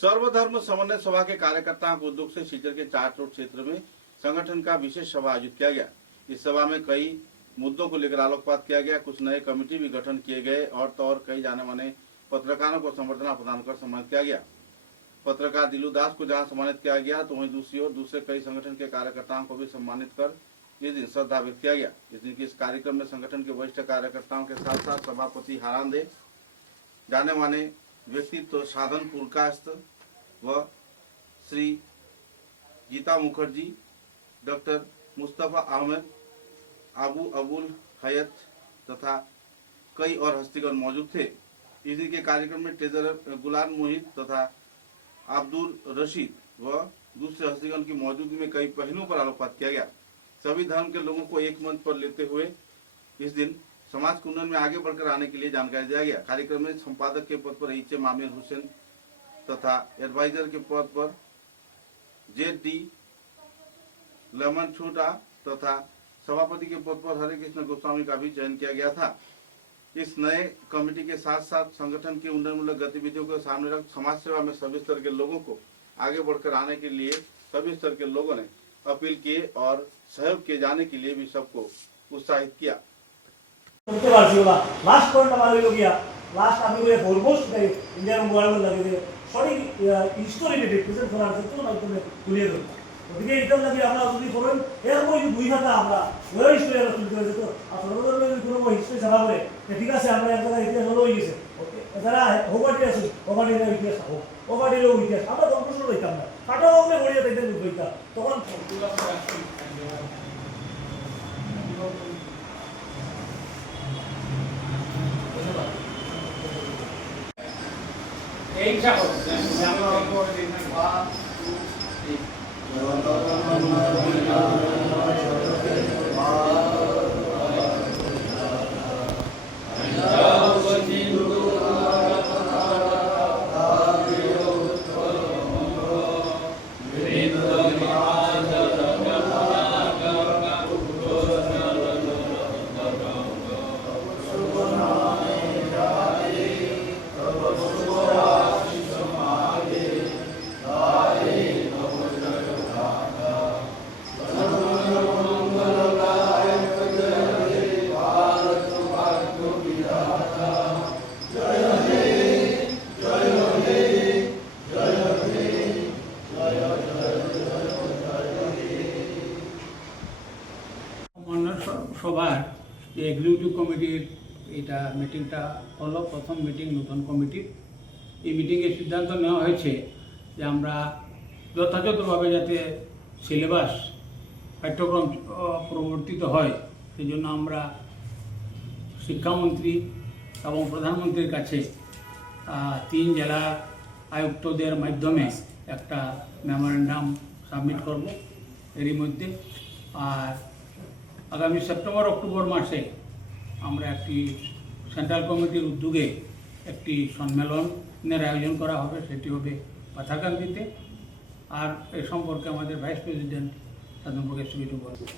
सर्वधर्म समन्वय सभा के कार्यकर्ताओं के उद्योग से सिलचर के 4 रोड क्षेत्र में संगठन का विशेष सभा आयोजित किया गया। इस सभा में कई मुद्दों को लेकर आलोकपात किया गया। कुछ नए कमेटी भी गठन किए गए और कई जाने माने पत्रकारों को संबर्धना प्रदान कर सम्मानित किया गया। पत्रकार दिलू दास को जहां सम्मानित किया गया तो वहीं दूसरी ओर दूसरे कई संगठन के कार्यकर्ताओं को भी सम्मानित कर इस दिन श्रद्धा व्यक्त किया गया। इस दिन के इस कार्यक्रम में संगठन के वरिष्ठ कार्यकर्ताओं के साथ साथ सभापति हारांदे, जाने माने व्यक्तित्व साधन पुरकास्त व श्री गीता मुखर्जी, डॉक्टर मुस्तफा अहमद, अबू अबुल हयत तथा कई और हस्तीगण मौजूद थे। इस दिन के कार्यक्रम में ट्रेजरर गुलाम मोहित तथा अब्दुल रशीद व दूसरे हस्तीगण की मौजूदगी में कई पहलुओं पर आलोकपात किया गया। सभी धर्म के लोगों को एक मंच पर लेते हुए इस दिन समाज के उन्नयन में आगे बढ़कर आने के लिए जानकारी दिया गया। कार्यक्रम में संपादक के पद पर एच मामिर हुसैन तथा एडवाइजर के पद पर JD लेमन छोटा तथा सभापति के पद पर हरे कृष्ण गोस्वामी का भी चयन किया गया था। इस नए कमेटी के साथ साथ संगठन की उन्नयनमूलक गतिविधियों को सामने रख समाज सेवा में सभी स्तर के लोगों को आगे बढ़कर आने के लिए सभी स्तर के लोगों ने अपील किए और सहयोग किए जाने के लिए भी सबको उत्साहित किया। लास्ट पॉइंट हमारे लोग या लास्ट আমি বলে ফরমোস্ট ইন্ডিয়ান মোবাইল লাগে সঠিক হিস্টোরি রিপ্রেজেন্ট করার জন্য মাধ্যমে তুলে ধরতে ওদিকে এটা যদি আমরা যদি করেন এর মধ্যে দুই ভাষা আমরা ওই হিস্টোরি আমরা তুলতে হবে তো আসলে কোনো হিস্টোরি জানা বলে ঠিক আছে আমরা এক জায়গায় ইতিহাস হলো হয়ে গেছে ওকে যারা হোবাটি আছে হোবাটির ইতিহাস হোক হোবাটির ইতিহাস আমরা কম্পিউটার হইতাম না কাটাও আমরা গড়িয়ে তাইতে হইতাম তখন এই চাকর সভার যে এক্সিকিউটিভ কমিটির এটা মিটিংটা হলো প্রথম মিটিং নতুন কমিটির। এই মিটিংয়ে সিদ্ধান্ত নেওয়া হয়েছে যে আমরা যথাযথভাবে যাতে সিলেবাস পাঠ্যক্রম প্রবর্তিত হয় সেই জন্য আমরা শিক্ষামন্ত্রী এবং প্রধানমন্ত্রীর কাছে 3 জেলার আয়ুক্তদের মাধ্যমে একটা মেমোরেন্ডাম সাবমিট করব এরই মধ্যে। আর আগামী সেপ্টেম্বর-অক্টোবর মাসে আমরা একটি সেন্ট্রাল কমিটির উদ্যোগে একটি সম্মেলনের আয়োজন করা হবে, সেটি হবে পাথাকান্দিতে। আর এ সম্পর্কে আমাদের ভাইস প্রেসিডেন্ট সাধন প্রকাশ কিছু বলবেন।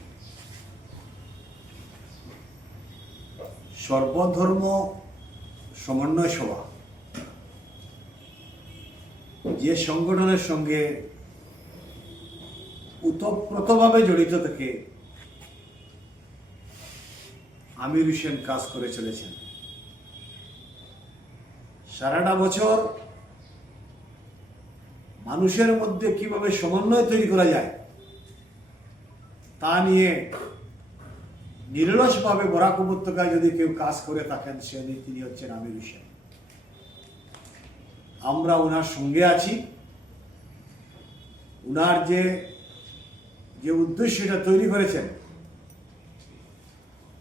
সর্বধর্ম সমন্বয় সভা যে সংগঠনের সঙ্গে ওতপ্রোতভাবে জড়িত থেকে আমির হোসেন কাজ করে চলেছেন। সারাটা বছর মানুষের মধ্যে কিভাবে সমন্বয় তৈরি করা যায় তা নিয়ে নিরলসভাবে বরাক উপত্যকায় যদি কেউ কাজ করে থাকেন তিনি হচ্ছেন আমির হোসেন। আমরা ওনার সঙ্গে আছি। ওনার যে উদ্দেশ্যটা তৈরি করেছেন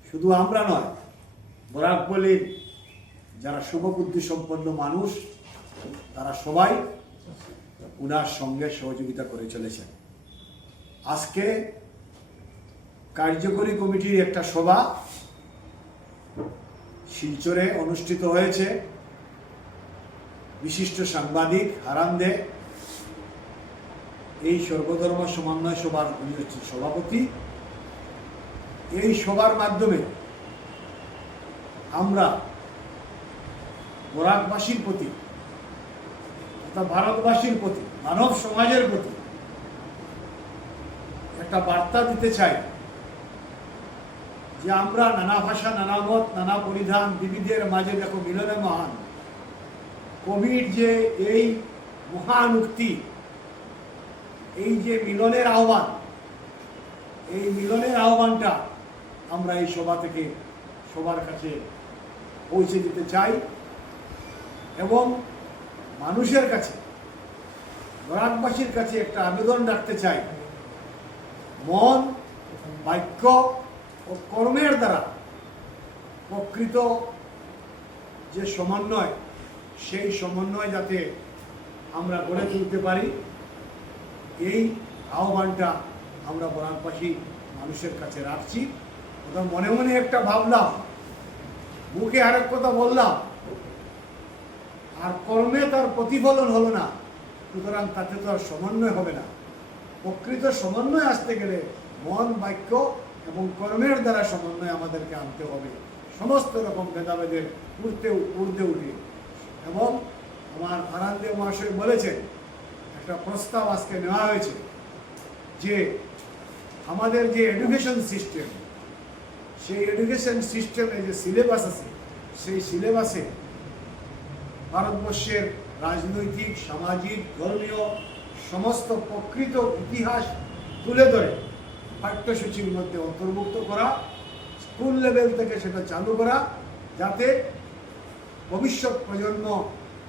শুধু আমরা নয়, বরাকবলির যারা শুভবুদ্ধি সম্পন্ন মানুষ তারা সবাই ওনার সঙ্গে সহযোগিতা করে চলেছেন। আজকে কার্যকরী কমিটির একটা সভা শিলচরে অনুষ্ঠিত হয়েছে। বিশিষ্ট সাংবাদিক হারান্দে এই সর্বধর্ম সমন্বয় সভার উনি হচ্ছেন সভাপতি। এই সভার মাধ্যমে আমরা বরাকবাসীর প্রতি তথা ভারতবাসীর প্রতি, মানব সমাজের প্রতি একটা বার্তা দিতে চাই যে আমরা নানা ভাষা, নানা মত, নানা পরিধান, বিবিধের মাঝে দেখো মিলনে মহান। কবির যে এই মহান উক্তি, এই যে মিলনের আহ্বান, এই মিলনের আহ্বানটা আমরা এই সভা থেকে সবার কাছে পৌঁছে দিতে চাই এবং মানুষের কাছে, বরাকবাসীর কাছে একটা আবেদন রাখতে চাই, মন, বাক্য ও কর্মের দ্বারা প্রকৃত যে সমন্বয়, সেই সমন্বয় যাতে আমরা গড়ে তুলতে পারি, এই আহ্বানটা আমরা বরাকবাসী মানুষের কাছে রাখছি। ওটা মনে মনে একটা ভাবলাম, মুখে আরেক কথা বললাম, আর কর্মে তার প্রতিফলন হলো না, সুতরাং তাতে তো আর সমন্বয় হবে না। প্রকৃত সমন্বয় আসতে গেলে মন, বাক্য এবং কর্মের দ্বারা সমন্বয় আমাদেরকে আনতে হবে, সমস্ত রকম ভেদাভেদের ঊর্ধ্বে উঠে। এবং আমার আরান্দে মহাশয় বলেছেন, একটা প্রস্তাব আজকে নেওয়া হয়েছে যে আমাদের যে এডুকেশন সিস্টেম, সেই এডুকেশন সিস্টেমে যে সিলেবাস আছে, সেই সিলেবাসে ভারতবর্ষের রাজনৈতিক, সামাজিক, ধর্মীয় সমস্ত প্রকৃত ইতিহাস তুলে ধরে পাঠ্যসূচির মধ্যে অন্তর্ভুক্ত করা, স্কুল লেভেল থেকে সেটা চালু করা, যাতে ভবিষ্যৎ প্রজন্ম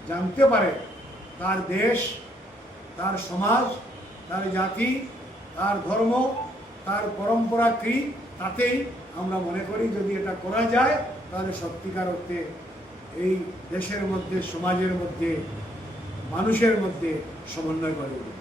জানতে পারে তার দেশ, তার সমাজ, তার জাতি, তার ধর্ম, তার পরম্পরা কী। তাতেই আমরা মনে করি যদি এটা করা যায় তাহলে সত্যিকার অর্থে এই দেশের মধ্যে, সমাজের মধ্যে, মানুষের মধ্যে সমন্বয় গড়ে উঠবে।